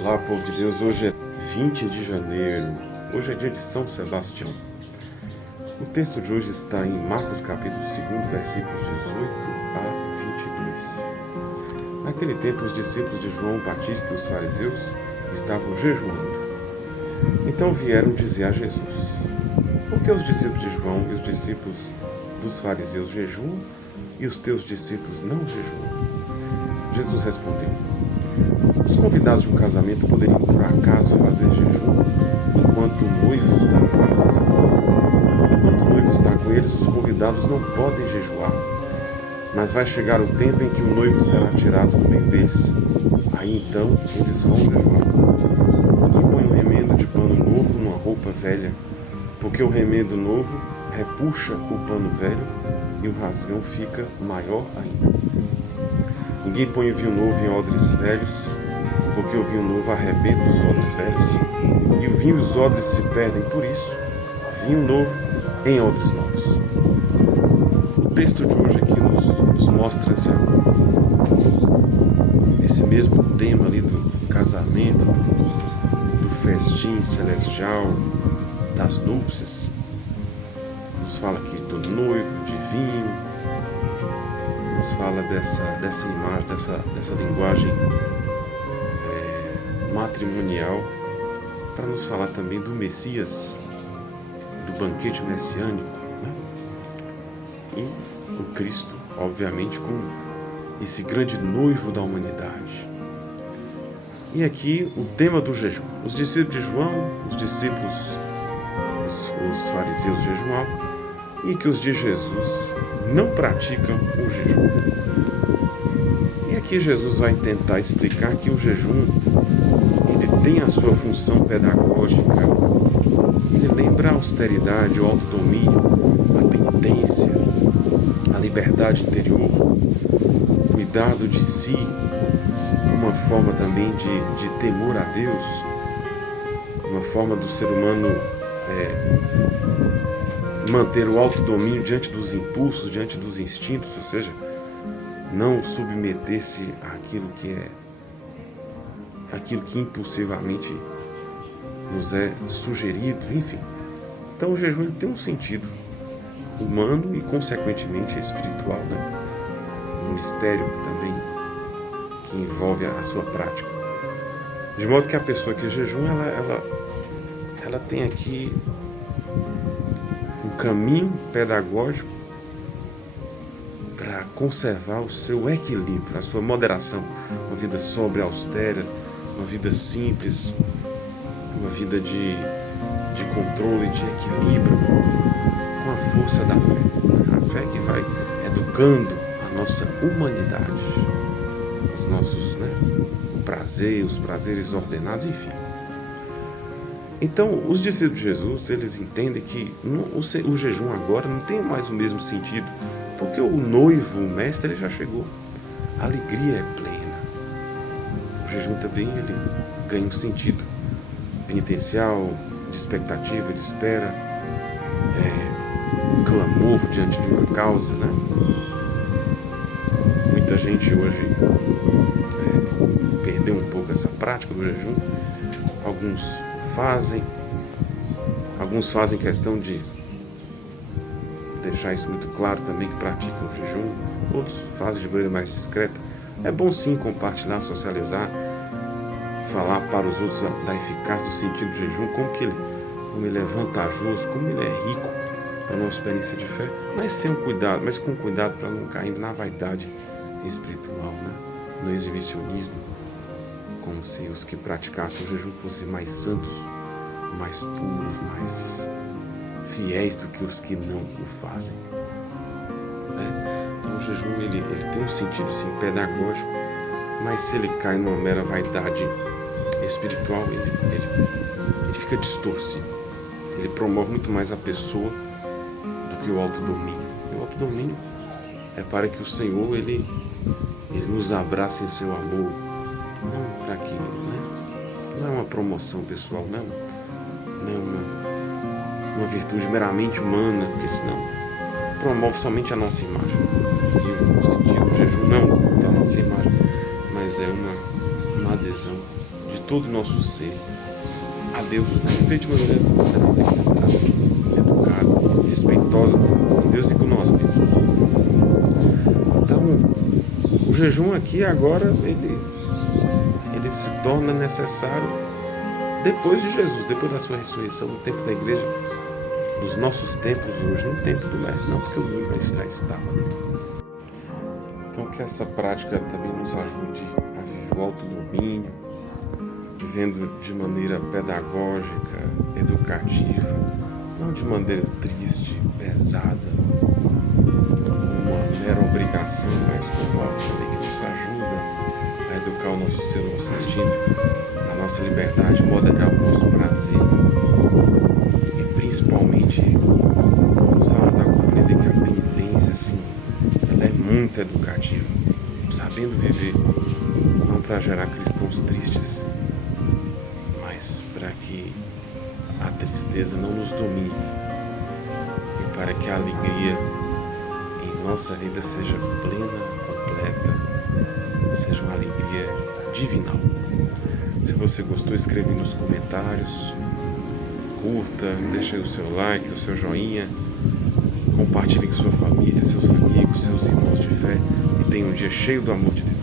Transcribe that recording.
Olá, povo de Deus. Hoje é 20 de janeiro. Hoje é dia de São Sebastião. O texto de hoje está em Marcos capítulo 2, versículos 18 a 22. Naquele tempo, os discípulos de João Batista e os fariseus estavam jejuando. Então vieram dizer a Jesus: por que os discípulos de João e os discípulos dos fariseus jejuam e os teus discípulos não jejuam? Jesus respondeu: os convidados de um casamento poderiam, por acaso, fazer jejum enquanto o noivo está com eles? Enquanto o noivo está com eles, os convidados não podem jejuar. Mas vai chegar o tempo em que o noivo será tirado do meio deles. Aí então eles vão jejuar. Ninguém põe um remendo de pano novo numa roupa velha, porque o remendo novo repuxa o pano velho e o rasgão fica maior ainda. Ninguém põe vinho novo em odres velhos, porque o vinho novo arrebenta os odres velhos, e o vinho e os odres se perdem. Por isso, vinho novo em odres novos. O texto de hoje aqui nos mostra esse mesmo tema ali do casamento, do festim celestial, das núpcias. Nos fala aqui do noivo, de vinho, nos fala dessa imagem, dessa linguagem matrimonial, para nos falar também do Messias, do banquete messiânico, né? E o Cristo, obviamente, como esse grande noivo da humanidade. E aqui o tema do jejum. Os discípulos de João, os fariseus jejuavam, e que os de Jesus não praticam o jejum. E aqui Jesus vai tentar explicar que o jejum tem a sua função pedagógica. Ele lembra a austeridade, o autodomínio, a penitência, a liberdade interior, o cuidado de si, uma forma também de temor a Deus, uma forma do ser humano manter o autodomínio diante dos impulsos, diante dos instintos, ou seja, não submeter-se àquilo que impulsivamente nos é sugerido, enfim. Então o jejum ele tem um sentido humano e consequentemente espiritual, né? Um mistério também que envolve a sua prática. De modo que a pessoa que jejum, ela tem aqui um caminho pedagógico para conservar o seu equilíbrio, a sua moderação, uma vida sóbria, austera, uma vida simples, uma vida de controle, de equilíbrio, com a força da fé. A fé que vai educando a nossa humanidade, os nossos os prazeres ordenados, enfim. Então, os discípulos de Jesus, eles entendem que o jejum agora não tem mais o mesmo sentido, porque o noivo, o mestre, ele já chegou. A alegria é plena. O jejum também ele ganha um sentido penitencial, de expectativa, de espera, um clamor diante de uma causa, né? Muita gente hoje perdeu um pouco essa prática do jejum. Alguns fazem questão de deixar isso muito claro também, que praticam o jejum. Outros fazem de maneira mais discreta. É bom sim compartilhar, socializar, falar para os outros da eficácia do sentido do jejum, como ele é vantajoso, como ele é rico para a nossa experiência de fé, mas com cuidado para não cair na vaidade espiritual, né? No exibicionismo, como se os que praticassem o jejum fossem mais santos, mais puros, mais fiéis do que os que não o fazem, né? Então o jejum ele tem um sentido sim pedagógico, mas se ele cai numa mera vaidade espiritual, ele fica distorcido. Ele promove muito mais a pessoa do que o autodomínio. E o autodomínio é para que o Senhor ele nos abrace em seu amor, não para que, né? Não é uma promoção pessoal, não é uma virtude meramente humana, porque senão promove somente a nossa imagem. E o sentido do jejum não é a nossa imagem, mas é uma adesão de todo o nosso ser a Deus, viver de maneira educada, respeitosa com Deus e com nós mesmos. Então, o jejum aqui agora, ele se torna necessário depois de Jesus, depois da sua ressurreição, no tempo da igreja, nos nossos tempos hoje, no tempo do Mestre, não porque o noivo já estava. Então, que essa prática também nos ajude a viver o autodomínio, vivendo de maneira pedagógica, educativa, não de maneira triste, pesada, uma mera obrigação, mas como algo também que nos ajuda a educar o nosso ser, o nosso instinto, a nossa liberdade, moderar o nosso prazer e principalmente nos ajudar a compreender que a penitência, assim, ela é muito educativa, sabendo viver, não para gerar cristãos tristes, mas para que a tristeza não nos domine e para que a alegria em nossa vida seja plena, completa, seja uma alegria divinal. Se você gostou, escreve nos comentários, curta, deixa aí o seu like, o seu joinha, compartilhe com sua família, seus amigos, seus irmãos de fé e tenha um dia cheio do amor de Deus.